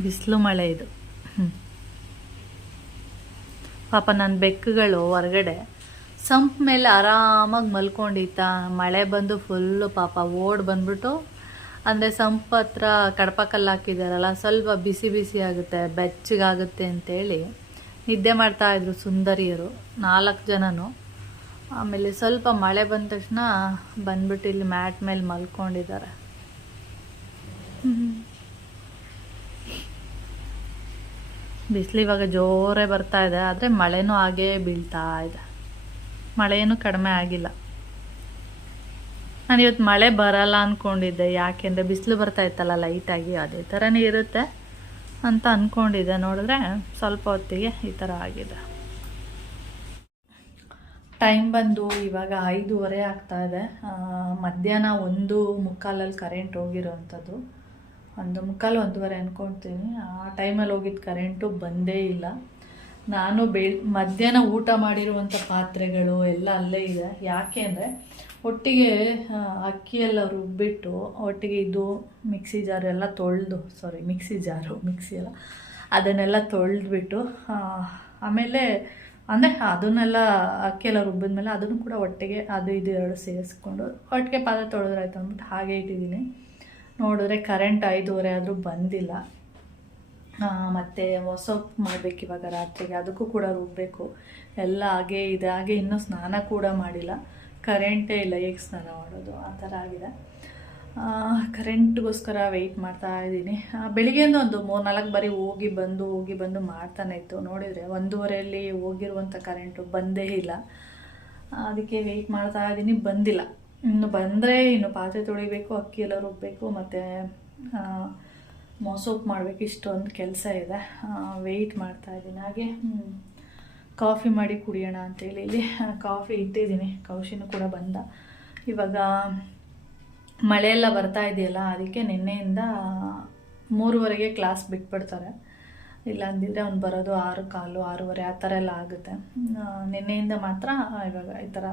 ಬಿಸಿಲು ಮಳೆ ಇದು. ಪಾಪ ನನ್ನ ಬೆಕ್ಕುಗಳು ಹೊರಗಡೆ ಸಂಪ್ ಮೇಲೆ ಆರಾಮಾಗಿ ಮಲ್ಕೊಂಡಿತ್ತ ಮಳೆ ಬಂದು ಫುಲ್ಲು ಪಾಪ ಓಡ್ ಬಂದ್ಬಿಟ್ಟು, ಅಂದರೆ ಸಂಪ್ ಹತ್ರ ಕಡಪ ಕಲ್ಲು ಹಾಕಿದಾರಲ್ಲ, ಸ್ವಲ್ಪ ಬಿಸಿ ಬಿಸಿ ಆಗುತ್ತೆ, ಬೆಚ್ಚಗಾಗುತ್ತೆ ಅಂತೇಳಿ ನಿದ್ದೆ ಮಾಡ್ತಾ ಇದ್ರು ಸುಂದರಿಯರು, ನಾಲ್ಕು ಜನನು. ಆಮೇಲೆ ಸ್ವಲ್ಪ ಮಳೆ ಬಂದ ತಕ್ಷಣ ಬಂದ್ಬಿಟ್ಟು ಇಲ್ಲಿ ಮ್ಯಾಟ್ ಮೇಲೆ ಮಲ್ಕೊಂಡಿದ್ದಾರೆ. ಬಿಸಿಲು ಇವಾಗ ಜೋರೇ ಬರ್ತಾ ಇದೆ, ಆದರೆ ಮಳೆನೂ ಹಾಗೇ ಬೀಳ್ತಾ ಇದೆ. ಮಳೆನೂ ಕಡಿಮೆ ಆಗಿಲ್ಲ. ನಾನು ಇವತ್ತು ಮಳೆ ಬರಲ್ಲ ಅಂದ್ಕೊಂಡಿದ್ದೆ ಯಾಕೆಂದರೆ ಬಿಸಿಲು ಬರ್ತಾ ಇತ್ತಲ್ಲ ಲೈಟಾಗಿ, ಅದೇ ಥರನೇ ಇರುತ್ತೆ ಅಂತ ಅಂದ್ಕೊಂಡಿದ್ದೆ ನೋಡಿದ್ರೆ ಸ್ವಲ್ಪ ಹೊತ್ತಿಗೆ ಈ ಥರ ಆಗಿದೆ. ಟೈಮ್ ಬಂದು ಇವಾಗ ಐದೂವರೆ ಆಗ್ತಾ ಇದೆ. ಮಧ್ಯಾಹ್ನ ಒಂದು ಮುಕ್ಕಾಲಲ್ಲಿ ಕರೆಂಟ್ ಹೋಗಿರೋವಂಥದ್ದು ಒಂದು ಮುಕ್ಕಾಲು ಒಂದೂವರೆ ಅಂದ್ಕೊಳ್ತೀನಿ ಆ ಟೈಮಲ್ಲಿ ಹೋಗಿದ್ದು ಕರೆಂಟು ಬಂದೇ ಇಲ್ಲ. ನಾನು ಬೆಳ್ ಮಧ್ಯಾಹ್ನ ಊಟ ಮಾಡಿರುವಂಥ ಪಾತ್ರೆಗಳು ಎಲ್ಲ ಅಲ್ಲೇ ಇದೆ. ಯಾಕೆ ಅಂದರೆ ಒಟ್ಟಿಗೆ ಅಕ್ಕಿಯೆಲ್ಲ ರುಬ್ಬಿಟ್ಟು ಒಟ್ಟಿಗೆ ಇದು ಮಿಕ್ಸಿ ಜಾರು ಎಲ್ಲ ತೊಳೆದು ಸಾರಿ ಮಿಕ್ಸಿ ಜಾರು, ಮಿಕ್ಸಿ ಎಲ್ಲ ಅದನ್ನೆಲ್ಲ ತೊಳೆದ್ಬಿಟ್ಟು ಆಮೇಲೆ ಅಂದರೆ ಅದನ್ನೆಲ್ಲ ಅಕ್ಕಿ ಎಲ್ಲ ರುಬ್ಬಿದ್ಮೇಲೆ ಅದನ್ನು ಕೂಡ ಒಟ್ಟಿಗೆ ಅದು ಇದು ಎರಡು ಸೇರಿಸ್ಕೊಂಡು ಒಟ್ಟಿಗೆ ಪಾತ್ರೆ ತೊಳೆದ್ರಾಯ್ತು ಅಂದ್ಬಿಟ್ಟು ಹಾಗೆ ಇಟ್ಟಿದ್ದೀನಿ. ನೋಡಿದ್ರೆ ಕರೆಂಟ್ ಐದೂವರೆ ಆದರೂ ಬಂದಿಲ್ಲ. ಮತ್ತೆ ಸೊಪ್ಪು ಮಾಡಬೇಕು ಇವಾಗ ರಾತ್ರಿಗೆ. ಅದಕ್ಕೂ ಕೂಡ ರುಬ್ಬಬೇಕು ಎಲ್ಲ ಹಾಗೆ ಇದೆ. ಹಾಗೆ ಇನ್ನೂ ಸ್ನಾನ ಕೂಡ ಮಾಡಿಲ್ಲ. ಕರೆಂಟೇ ಇಲ್ಲ ಹೇಗೆ ಸ್ನಾನ ಮಾಡೋದು? ಆ ಥರ ಆಗಿದೆ. ಕರೆಂಟ್ಗೋಸ್ಕರ ವೆಯ್ಟ್ ಮಾಡ್ತಾ ಇದ್ದೀನಿ. ಬೆಳಿಗ್ಗೆಯಿಂದ ಒಂದು ಮೂರು ನಾಲ್ಕು ಬಾರಿ ಹೋಗಿ ಬಂದು ಹೋಗಿ ಬಂದು ಮಾಡ್ತಾನೆ ಇತ್ತು. ನೋಡಿದರೆ ಒಂದೂವರೆಯಲ್ಲಿ ಹೋಗಿರುವಂಥ ಕರೆಂಟು ಬಂದೇ ಇಲ್ಲ. ಅದಕ್ಕೆ ವೆಯ್ಟ್ ಮಾಡ್ತಾ ಇದ್ದೀನಿ. ಬಂದಿಲ್ಲ. ಇನ್ನು ಬಂದರೆ ಇನ್ನು ಪಾತ್ರೆ ತೊಳಿಬೇಕು, ಅಕ್ಕಿ ಎಲ್ಲ ರುಬ್ಬಬೇಕು ಮತ್ತು ಮೊಸೊಪ್ಪು ಮಾಡಬೇಕು ಇಷ್ಟೊಂದು ಕೆಲಸ ಇದೆ. ವೆಯ್ಟ್ ಮಾಡ್ತಾ ಇದ್ದೀನಿ. ಹಾಗೆ ಕಾಫಿ ಮಾಡಿ ಕುಡಿಯೋಣ ಅಂತೇಳಿ ಇಲ್ಲಿ ಕಾಫಿ ಇಟ್ಟಿದ್ದೀನಿ. ಕೌಶಿನೂ ಕೂಡ ಬಂದ. ಇವಾಗ ಮಳೆಯೆಲ್ಲ ಬರ್ತಾ ಇದೆಯಲ್ಲ, ಅದಕ್ಕೆ ನಿನ್ನೆಯಿಂದ ಮೂರುವರೆಗೆ ಕ್ಲಾಸ್ ಬಿಟ್ಬಿಡ್ತಾರೆ. ಇಲ್ಲ ಅಂದಿದ್ರೆ ಅವ್ನು ಬರೋದು ಆರು ಕಾಲು, ಆರೂವರೆ, ಆ ಥರ ಎಲ್ಲ ಆಗುತ್ತೆ. ನಿನ್ನೆಯಿಂದ ಮಾತ್ರ ಇವಾಗ ಈ ಥರ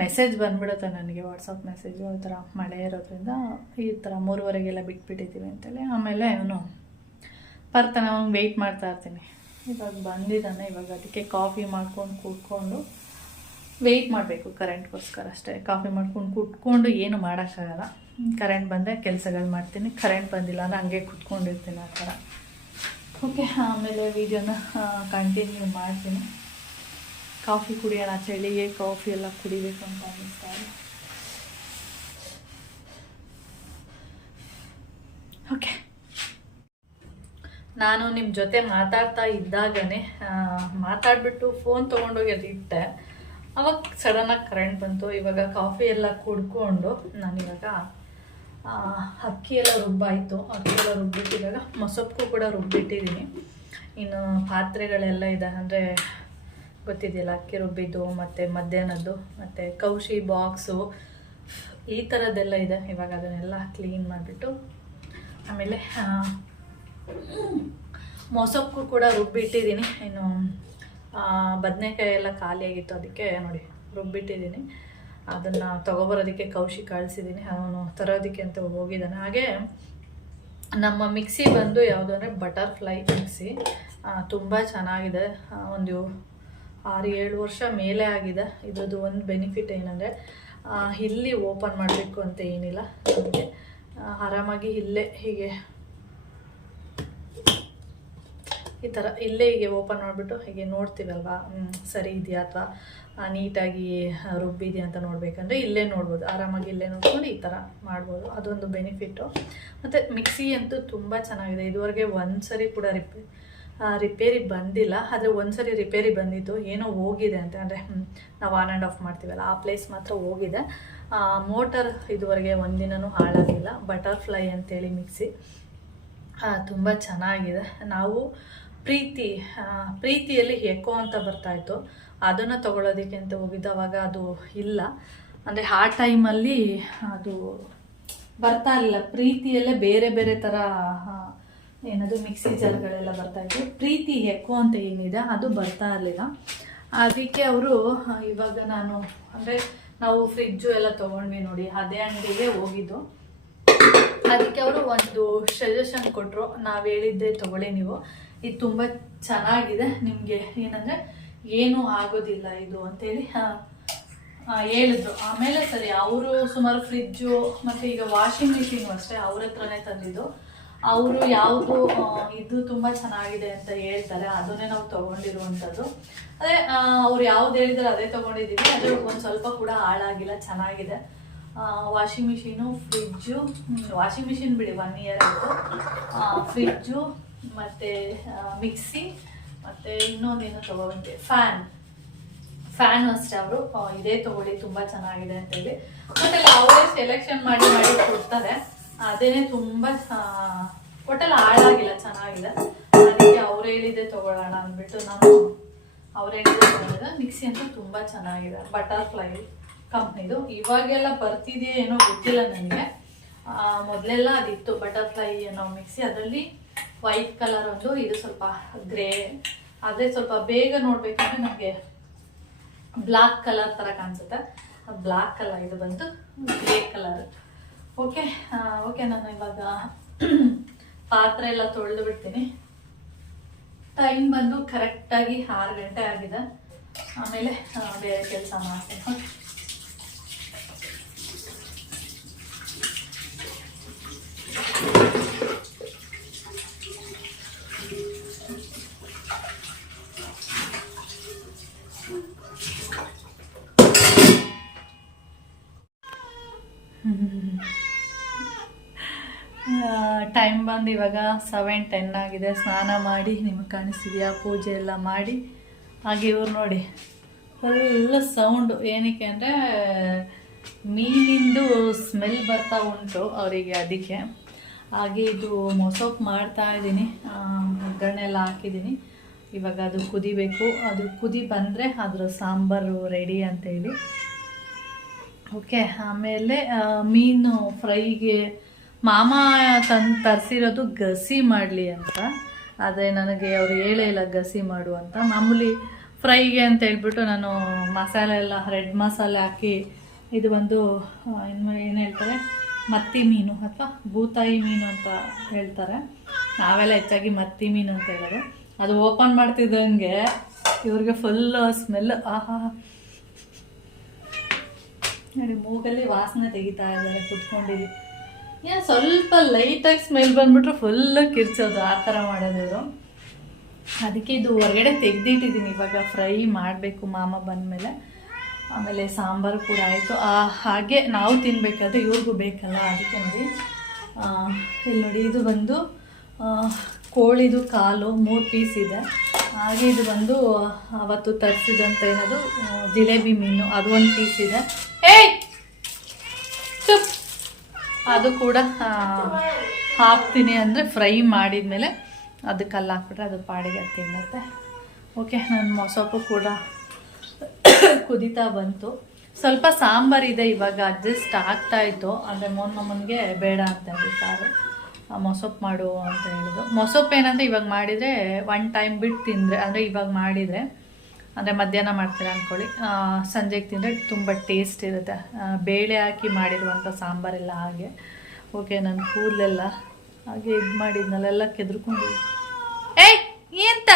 ಮೆಸೇಜ್ ಬಂದ್ಬಿಡುತ್ತೆ ನನಗೆ ವಾಟ್ಸಪ್ ಮೆಸೇಜು ಈ ಥರ ಮಳೆ ಇರೋದ್ರಿಂದ ಈ ಥರ ಮೂರುವರೆಗೆಲ್ಲ ಬಿಟ್ಬಿಟ್ಟಿದ್ದೀವಿ ಅಂತೇಳಿ. ಆಮೇಲೆ ಅವನು ಬರ್ತಾನೆ, ಅವ್ನು ವೆಯ್ಟ್ ಮಾಡ್ತಾ ಇರ್ತೀನಿ. ಇವಾಗ ಬಂದಿದ್ದಾನೆ, ಇವಾಗ ಅದಕ್ಕೆ ಕಾಫಿ ಮಾಡ್ಕೊಂಡು ಕೂತ್ಕೊಂಡು ವೆಯ್ಟ್ ಮಾಡಬೇಕು ಕರೆಂಟ್ಗೋಸ್ಕರ ಅಷ್ಟೇ. ಕಾಫಿ ಮಾಡ್ಕೊಂಡು ಕೂತ್ಕೊಂಡು ಏನು ಮಾಡೋಕ್ಕಾಗಲ್ಲ. ಕರೆಂಟ್ ಬಂದರೆ ಕೆಲಸಗಳು ಮಾಡ್ತೀನಿ ಕರೆಂಟ್ ಬಂದಿಲ್ಲ ಅಂದರೆ ಹಂಗೆ ಕುತ್ಕೊಂಡಿರ್ತೀನಿ ಆ ಥರ. ಓಕೆ ಆಮೇಲೆ ವೀಡಿಯೋನ ಕಂಟಿನ್ಯೂ ಮಾಡ್ತೀನಿ. ಕಾಫಿ ಕುಡಿಯೋಣ ಚಳಿಗೆ ಕಾಫಿ ಎಲ್ಲ ಕುಡಿಬೇಕು ಅಂತ ಅನ್ನಿಸ್ತಾ ಓಕೆ ನಾನು ನಿಮ್ಮ ಜೊತೆ ಮಾತಾಡ್ತಾ ಇದ್ದಾಗನೇ ಮಾತಾಡ್ಬಿಟ್ಟು ಫೋನ್ ತೊಗೊಂಡೋಗಿ ಅದು ಇಟ್ಟೆ ಅವಾಗ ಸಡನ್ನಾಗಿ ಕರೆಂಟ್ ಬಂತು, ಇವಾಗ ಕಾಫಿ ಎಲ್ಲ ಕುಡ್ಕೊಂಡು ನಾನಿವಾಗ ಅಕ್ಕಿ ಎಲ್ಲ ರುಬ್ಬಾಯಿತು ಅಕ್ಕಿ ಎಲ್ಲ ರುಬ್ಬಿಟ್ಟಿದಾಗ ಮೊಸಪ್ಪು ಕೂಡ ರುಬ್ಬಿಟ್ಟಿದ್ದೀನಿ. ಇನ್ನು ಪಾತ್ರೆಗಳೆಲ್ಲ ಇದೆ, ಅಂದರೆ ಗೊತ್ತಿದೆಯಲ್ಲ ಅಕ್ಕಿ ರುಬ್ಬಿದ್ದು ಮತ್ತು ಮಧ್ಯಾಹ್ನದ್ದು, ಮತ್ತು ಕೌಶಿ ಬಾಕ್ಸು, ಈ ಥರದ್ದೆಲ್ಲ ಇದೆ. ಇವಾಗ ಅದನ್ನೆಲ್ಲ ಕ್ಲೀನ್ ಮಾಡಿಬಿಟ್ಟು, ಆಮೇಲೆ ಮೊಸಪ್ಪು ಕೂಡ ರುಬ್ಬಿಟ್ಟಿದ್ದೀನಿ. ಇನ್ನು ಬದನೆಕಾಯಿ ಎಲ್ಲ ಖಾಲಿಯಾಗಿತ್ತು ಅದಕ್ಕೆ ನೋಡಿ, ರುಬ್ಬಿಟ್ಟಿದ್ದೀನಿ. ಅದನ್ನು ತೊಗೊಬರೋದಕ್ಕೆ ಕೌಶಿ ಕಳಿಸಿದ್ದೀನಿ. ಅವನು ತರೋದಕ್ಕೆ ಅಂತ ಹೋಗಿದ್ದಾನೆ. ಹಾಗೆ, ನಮ್ಮ ಮಿಕ್ಸಿ ಬಂದು ಯಾವುದು ಅಂದರೆ ಬಟರ್ಫ್ಲೈ ಮಿಕ್ಸಿ. ತುಂಬ ಚೆನ್ನಾಗಿದೆ. ಒಂದು ಆರು ಏಳು ವರ್ಷ ಮೇಲೆ ಆಗಿದೆ. ಇದ್ರದ್ದು ಒಂದು ಬೆನಿಫಿಟ್ ಏನಂದರೆ ಇಲ್ಲಿ ಓಪನ್ ಮಾಡಬೇಕು ಅಂತ ಏನಿಲ್ಲ ನಮಗೆ. ಆರಾಮಾಗಿ ಇಲ್ಲೇ ಹೀಗೆ, ಈ ಥರ ಇಲ್ಲೇ ಹೀಗೆ ಓಪನ್ ಮಾಡಿಬಿಟ್ಟು ಹೀಗೆ ನೋಡ್ತೀವಲ್ವಾ? ಸರಿ ಇದೆಯಾ ಅಥವಾ ನೀಟಾಗಿ ರುಬ್ಬಿದೆಯಾ ಅಂತ ನೋಡಬೇಕಂದ್ರೆ ಇಲ್ಲೇ ನೋಡ್ಬೋದು. ಆರಾಮಾಗಿ ಇಲ್ಲೇ ನೋಡ್ಕೊಂಡು ಈ ಥರ ಮಾಡ್ಬೋದು. ಅದೊಂದು ಬೆನಿಫಿಟ್ಟು ಮತ್ತು ಮಿಕ್ಸಿ ಅಂತೂ ತುಂಬ ಚೆನ್ನಾಗಿದೆ. ಇದುವರೆಗೆ ಒಂದು ಸರಿ ಕೂಡ ರಿಪೇ ರಿಪೇರಿ ಬಂದಿಲ್ಲ. ಆದರೆ ಒಂದು ಸರಿ ರಿಪೇರಿ ಬಂದಿತ್ತು ಏನೋ ಹೋಗಿದೆ ಅಂತ. ಅಂದರೆ ನಾವು ಆನ್ ಆ್ಯಂಡ್ ಆಫ್ ಮಾಡ್ತೀವಲ್ಲ, ಆ ಪ್ಲೇಸ್ ಮಾತ್ರ ಹೋಗಿದೆ. ಮೋಟರ್ ಇದುವರೆಗೆ ಒಂದಿನೂ ಹಾಳಾಗಿಲ್ಲ. ಬಟರ್ಫ್ಲೈ ಅಂತೇಳಿ ಮಿಕ್ಸಿ ತುಂಬ ಚೆನ್ನಾಗಿದೆ. ನಾವು ಪ್ರೀತಿ ಪ್ರೀತಿಯಲ್ಲಿ ಎಕೋ ಅಂತ ಬರ್ತಾಯಿತ್ತು ಅದನ್ನು ತೊಗೊಳೋದಕ್ಕೆ ಅಂತ ಹೋಗಿದ್ದಾವಾಗ ಅದು ಇಲ್ಲ. ಅಂದರೆ, ಆ ಟೈಮಲ್ಲಿ ಅದು ಬರ್ತಾ ಇಲ್ಲ ಪ್ರೀತಿಯಲ್ಲೇ ಬೇರೆ ಬೇರೆ ಥರ ಏನದು ಮಿಕ್ಸಿ ಜಾರ್ಗಳೆಲ್ಲ ಬರ್ತಾಯಿತ್ತು ಪ್ರೀತಿ ಎಕೋ ಅಂತ ಏನಿದೆ ಅದು ಬರ್ತಾ ಇರಲಿಲ್ಲ. ಅದಕ್ಕೆ ಅವರು ಇವಾಗ ನಾನು ಅಂದರೆ ನಾವು ಫ್ರಿಜ್ಜು ಎಲ್ಲ ತೊಗೊಂಡ್ವಿ ನೋಡಿ ಅದೇ ಅಂಗಡಿಗೆ ಹೋಗಿದ್ದು. ಅದಕ್ಕೆ ಅವರು ಒಂದು ಸಜೆಷನ್ ಕೊಟ್ಟರು ನಾವು ಹೇಳಿದ್ದೆ ತಗೊಳ್ಳಿ ನೀವು. ಇದು ತುಂಬ ಚೆನ್ನಾಗಿದೆ ನಿಮಗೆ ಏನಂದರೆ ಏನೂ ಆಗೋದಿಲ್ಲ ಇದು ಅಂತೇಳಿ ಹೇಳಿದ್ರು. ಆಮೇಲೆ ಸರಿ ಅವರು ಸುಮಾರು ಫ್ರಿಜ್ಜು ಮತ್ತು ಈಗ ವಾಷಿಂಗ್ ಮಿಷಿನ್ ಅಷ್ಟೇ ಅವ್ರ ಹತ್ರನೇ ತಂದಿದ್ದು. ಅವರು ಯಾವುದು ಇದು ತುಂಬ ಚೆನ್ನಾಗಿದೆ ಅಂತ ಹೇಳ್ತಾರೆ, ಅದನ್ನೇ ನಾವು ತೊಗೊಂಡಿರುವಂಥದ್ದು. ಅದೇ ಅವ್ರು ಯಾವ್ದು ಹೇಳಿದ್ರೆ ಅದೇ ತಗೊಂಡಿದ್ದೀವಿ ಅದು ಒಂದು ಸ್ವಲ್ಪ ಕೂಡ ಹಾಳಾಗಿಲ್ಲ, ಚೆನ್ನಾಗಿದೆ. Washing machine fridge washing machine ಬಿಡಿ ಒನ್ ಇಯರ್ ಆಯಿತು. ಫ್ರಿಜ್ಜು ಮತ್ತು ಮಿಕ್ಸಿ, ಮತ್ತು ಇನ್ನೊಂದೇನು ತೊಗೊಬಂದೆ ಫ್ಯಾನ್. ಫ್ಯಾನ್ ಅಷ್ಟೇ ಅವರು ಇದೇ ತಗೊಳ್ಳಿ, ತುಂಬ ಚೆನ್ನಾಗಿದೆ ಅಂತೇಳಿ ಮತ್ತೆ ಅವರೇ ಸೆಲೆಕ್ಷನ್ ಮಾಡಿ ಮಾಡಿ ಕೊಡ್ತಾರೆ. ಅದೇನೆ ತುಂಬ ಒಟ್ಟಲ್ಲಿ ಹಾಳಾಗಿಲ್ಲ, ಚೆನ್ನಾಗಿದೆ. ಅದಕ್ಕೆ ಅವ್ರು ಹೇಳಿದೆ ತಗೊಳ್ಳೋಣ ಅಂದ್ಬಿಟ್ಟು ನಾನು ಅವ್ರು ಹೇಳಿದೆ ತಗೊಂಡಿದ್ದೆ ಮಿಕ್ಸಿ ಅಂತೂ ತುಂಬ ಚೆನ್ನಾಗಿದೆ. ಬಟರ್ಫ್ಲೈ ಕಂಪ್ನಿದು ಇವಾಗೆಲ್ಲ ಬರ್ತಿದೆಯೋ ಏನೋ ಗೊತ್ತಿಲ್ಲ ನನಗೆ. ಮೊದಲೆಲ್ಲ ಅದಿತ್ತು ಬಟರ್ಫ್ಲೈ ಅನ್ನೋ ಮಿಕ್ಸಿ ಅದರಲ್ಲಿ ವೈಟ್ ಕಲರ್ ಒಂದು, ಇದು ಸ್ವಲ್ಪ ಗ್ರೇ ಅದೇ ಸ್ವಲ್ಪ ಬೇಗ ನೋಡಬೇಕಂದ್ರೆ ನನಗೆ ಬ್ಲ್ಯಾಕ್ ಕಲರ್ ಥರ ಕಾಣಿಸುತ್ತೆ. ಬ್ಲ್ಯಾಕ್ ಕಲರ್ ಇದು ಬಂತು ಗ್ರೇ ಕಲರ್ ಓಕೆ ಓಕೆ, ನಾನು ಇವಾಗ ಪಾತ್ರೆ ಎಲ್ಲ ತೊಳೆದು ಬಿಡ್ತೀನಿ. ಟೈಮ್ ಬಂದು ಕರೆಕ್ಟಾಗಿ ಆರು ಗಂಟೆ ಆಗಿದೆ. ಆಮೇಲೆ ಬೇರೆ ಕೆಲಸ ಮಾಡ್ತೀನಿ. ಓಕೆ. ಟೈಮ್ ಬಂದು ಇವಾಗ ಸೆವೆನ್ ಟೆನ್ ಆಗಿದೆ. ಸ್ನಾನ ಮಾಡಿ, ನಿಮಗೆ ಕಾಣಿಸ್ತಿದೆಯಾ? ಪೂಜೆ ಎಲ್ಲ ಮಾಡಿ. ಹಾಗೆ ಇವ್ರು ನೋಡಿ. ಫುಲ್ ಸೌಂಡು ಏನಕ್ಕೆ ಅಂದರೆ, ಮೀನಿಂದು ಸ್ಮೆಲ್ ಬರ್ತಾ ಉಂಟು ಅವರಿಗೆ ಅದಕ್ಕೆ. ಹಾಗೆ ಇದು ಮೊಸೊಪ್ಪು ಮಾಡ್ತಾ ಇದ್ದೀನಿ. ಒಗ್ಗರಣೆ ಎಲ್ಲ ಹಾಕಿದ್ದೀನಿ. ಇವಾಗ ಅದು ಕುದಿಬೇಕು. ಅದು ಕುದಿ ಬಂದರೆ ಅದರ ಸಾಂಬಾರು ರೆಡಿ ಅಂತೇಳಿ ಓಕೆ ಆಮೇಲೆ ಮೀನು ಫ್ರೈಗೆ ಮಾಮ ತಂದು ತರಿಸಿರೋದು ಗಸಿ ಮಾಡಲಿ ಅಂತ. ಆದರೆ ನನಗೆ ಅವ್ರು ಹೇಳೇ ಇಲ್ಲ ಗಸಿ ಮಾಡು ಅಂತ. ಮಾಮೂಲಿ ಫ್ರೈಗೆ ಅಂತ ಹೇಳ್ಬಿಟ್ಟು ನಾನು ಮಸಾಲೆ ಎಲ್ಲ, ರೆಡ್ ಮಸಾಲೆ ಹಾಕಿ ಇದು ಬಂದು ಏನು ಹೇಳ್ತಾರೆ? ಮತ್ತಿ ಮೀನು ಅಥವಾ ಬೂತಾಯಿ ಮೀನು ಅಂತ ಹೇಳ್ತಾರೆ. ನಾವೆಲ್ಲ ಹೆಚ್ಚಾಗಿ ಮತ್ತಿ ಮೀನು ಅಂತ ಹೇಳೋದು. ಅದು ಓಪನ್ ಮಾಡ್ತಿದ್ದಂಗೆ ಇವ್ರಿಗೆ ಫುಲ್ ಸ್ಮೆಲ್ ಆಹಾ. ನೋಡಿ, ಮೂಗಲ್ಲಿ ವಾಸನೆ ತೆಗಿತಾ ಇದ್ದಾರೆ ಕುತ್ಕೊಂಡಿದ್ದು ಏನು ಸ್ವಲ್ಪ ಲೈಟಾಗಿ ಸ್ಮೆಲ್ ಬಂದುಬಿಟ್ರೆ ಫುಲ್ಲು ಕಿರ್ಚೋದು, ಆ ಥರ ಮಾಡೋದು ಅದಕ್ಕೆ ಇದು ಹೊರಗಡೆ ತೆಗ್ದಿಟ್ಟಿದ್ದೀನಿ, ಇವಾಗ ಫ್ರೈ ಮಾಡಬೇಕು ಮಾಮ ಬಂದಮೇಲೆ. ಆಮೇಲೆ ಸಾಂಬಾರು ಕೂಡ ಆಯಿತು. ಹಾಗೆ ನಾವು ತಿನ್ನಬೇಕಾದ್ರೆ ಇವ್ರಿಗೂ ಬೇಕಲ್ಲ, ಅದಕ್ಕೆ ನೋಡಿ. ಇಲ್ಲಿ ನೋಡಿ, ಇದು ಬಂದು ಕೋಳಿದು ಕಾಲು, ಮೂರು ಪೀಸ್ ಇದೆ. ಹಾಗೆ ಇದು ಬಂದು ಅವತ್ತು ತರಿಸಿದಂಥ ಏನದು ಜಿಲೇಬಿ ಮೀನು, ಅದು ಒಂದು ಪೀಸ್ ಇದೆ. ಏಯ್! ಅದು ಕೂಡ ಹಾಕ್ತೀನಿ ಅಂದರೆ ಫ್ರೈ ಮಾಡಿದ್ಮೇಲೆ ಅದಕ್ಕೆ ಅಲ್ಲಿ ಹಾಕ್ಬಿಟ್ರೆ ಅದು ಪಾಡಿಗೆ ತಿನ್ನುತ್ತೆ. ಓಕೆ ನನ್ನ ಮೊಸಪ್ಪು ಕೂಡ ಕುದೀತಾ ಬಂತು. ಸ್ವಲ್ಪ ಸಾಂಬಾರಿದೆ ಇವಾಗ, ಅಡ್ಜಸ್ಟ್ ಆಗ್ತಾಯಿತ್ತು ಅಂದರೆ ಮೊನ್ನಮ್ಮನಿಗೆ ಬೇಡ ಅಂತ ಹೇಳಿ ಸಾರು. ಮೊಸಪ್ಪು ಮಾಡು ಅಂತ ಹೇಳಿದ್ರು. ಮೊಸಪ್ಪು ಏನಂದರೆ ಇವಾಗ ಮಾಡಿದರೆ ಒನ್ ಟೈಮ್ ಬಿಟ್ಟು ತಿಂದರೆ, ಅಂದರೆ ಇವಾಗ ಮಾಡಿದರೆ ಅಂದರೆ ಮಧ್ಯಾಹ್ನ ಮಾಡ್ತೀರಾ ಅಂದ್ಕೊಳ್ಳಿ ಸಂಜೆಗೆ ತಿಂದರೆ ತುಂಬ ಟೇಸ್ಟ್ ಇರುತ್ತೆ. ಬೇಳೆ ಹಾಕಿ ಮಾಡಿರುವಂಥ ಸಾಂಬಾರೆಲ್ಲ ಹಾಗೆ. ಓಕೆ ನನ್ನ ಕೂದಲೆಲ್ಲ ಹಾಗೆ ಇದು ಮಾಡಿದ್ನಲ್ಲೆಲ್ಲ ಕೆದ್ರುಕೊಂಡು. ಏಯ್ ಎಂತ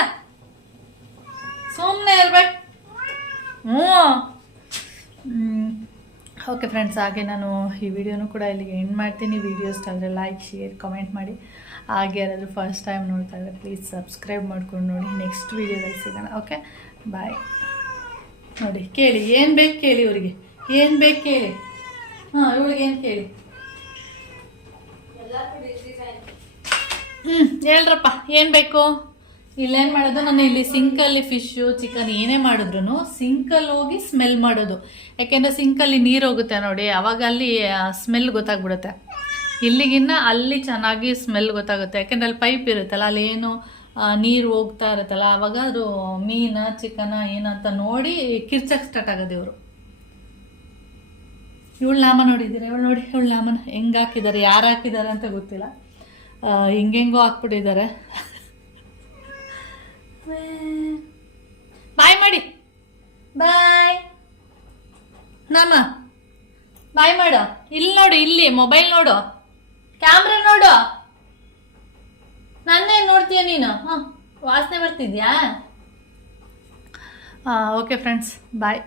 ಸುಮ್ಮನೆ ಇರ್ಬೇಕು ಹ್ಞೂ. ಓಕೆ ಫ್ರೆಂಡ್ಸ್ ಹಾಗೆ ನಾನು ಈ ವಿಡಿಯೋನು ಕೂಡ ಇಲ್ಲಿಗೆ ಎಂಡ್ ಮಾಡ್ತೀನಿ. ವಿಡಿಯೋ ಇಷ್ಟ ಆದರೆ ಲೈಕ್ ಶೇರ್ ಕಮೆಂಟ್ ಮಾಡಿ. ಹಾಗೆ ಯಾರಾದರೂ ಫಸ್ಟ್ ಟೈಮ್ ನೋಡ್ತಾ ಇದ್ದರೆ ಪ್ಲೀಸ್ ಸಬ್ಸ್ಕ್ರೈಬ್ ಮಾಡ್ಕೊಂಡು ನೋಡಿ. ನೆಕ್ಸ್ಟ್ ವೀಡಿಯೋದಲ್ಲಿ ಸಿಗೋಣ ಓಕೆ ಬಾಯ್. ನೋಡಿ, ಕೇಳಿ, ಏನು ಬೇಕು ಕೇಳಿ ಇವರಿಗೆ? ಏನು ಬೇಕು ಕೇಳಿ? ಹಾಂ, ಇವಳಿಗೆ ಏನು ಕೇಳಿ? ಹ್ಞೂ ಹೇಳ್ರಪ್ಪ, ಏನು ಬೇಕು? ಇಲ್ಲೇನು ಮಾಡೋದು? ನಾನು ಇಲ್ಲಿ ಸಿಂಕಲ್ಲಿ ಫಿಶ್ಶು, ಚಿಕನ್ ಏನೇ ಮಾಡಿದ್ರು ಸಿಂಕಲ್ಲಿ ಹೋಗಿ ಸ್ಮೆಲ್ ಮಾಡೋದು. ಯಾಕೆಂದರೆ ಸಿಂಕಲ್ಲಿ ನೀರು ಹೋಗುತ್ತೆ ನೋಡಿ, ಅವಾಗ ಅಲ್ಲಿ ಸ್ಮೆಲ್ ಗೊತ್ತಾಗ್ಬಿಡುತ್ತೆ. ಇಲ್ಲಿಗಿನ್ನ ಅಲ್ಲಿ ಚೆನ್ನಾಗಿ ಸ್ಮೆಲ್ ಗೊತ್ತಾಗುತ್ತೆ. ಯಾಕೆಂದ್ರೆ ಅಲ್ಲಿ ಪೈಪ್ ಇರುತ್ತಲ್ಲ, ಅಲ್ಲಿ ಏನು ನೀರು ಹೋಗ್ತಾ ಇರುತ್ತಲ್ಲ ಆವಾಗ ಅದು ಮೀನ, ಚಿಕನ ಏನಂತ ನೋಡಿ ಕಿರ್ಚಕ್ಕೆ ಸ್ಟಾರ್ಟ್ ಆಗೋದು ಇವರು. ಇವಳು ನಾಮ ನೋಡಿದ್ದೀರಾ? ಇವಳು ನೋಡಿ, ಇವಳು ನಾಮ ಹೆಂಗೆ ಹಾಕಿದ್ದಾರೆ, ಯಾರು ಹಾಕಿದ್ದಾರೆ ಅಂತ ಗೊತ್ತಿಲ್ಲ. ಹಿಂಗೆಂಗೋ ಹಾಕ್ಬಿಟ್ಟಿದ್ದಾರೆ. ಬಾಯ್ ಮಾಡಿ. ಬಾಯ್. ನಾಮ. ಬಾಯ್ ಮಾಡು. ಇಲ್ಲಿ ನೋಡು, ಇಲ್ಲಿ, ಮೊಬೈಲ್ ನೋಡು. ಕ್ಯಾಮ್ರಾ ನೋಡು. ನನ್ನೇ ನೋಡ್ತೀಯ ನೀನು? ಹಾಂ ವಾಸನೆ ಬರ್ತಿದ್ಯಾ? Okay friends bye.